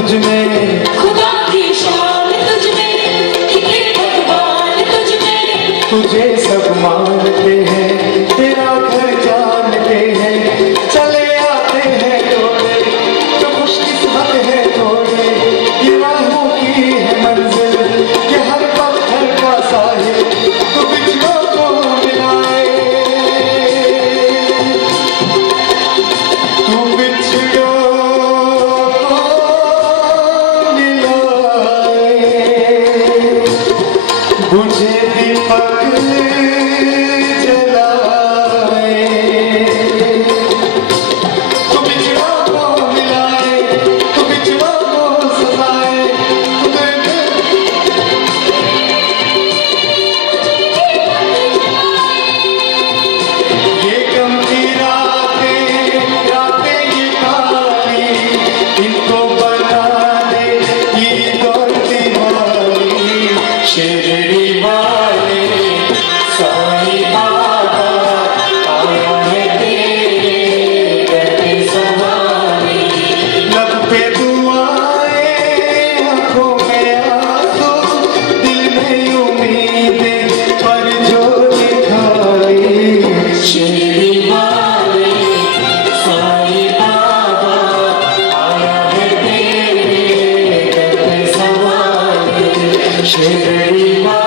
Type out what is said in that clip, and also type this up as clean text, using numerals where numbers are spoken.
तुझ में, खुदा की शान तुझ में, दिखे भगवान तुझ में। तुझे सब मानते हैं, तेरा घर जानते हैं, चले आते हैं टोले, जो खुशकिस्मत है थोड़े, ये राहों की है मंजिल, ये हर पत्थर का साहिल, तो बिछड़ों को मिलाए, तू बिछड़ों को मिलाए, बुझे दीपक शिरडी वाले साईं बाबा आया है तेरे दर पे सवारी, लब पे दुआएं, आंखों में आंसू, दिल में उम्मीदें पर जो दिखाई। शिरडी वाले साईं बाबा आया है तेरे दर पे सवारी, शिरडी वाले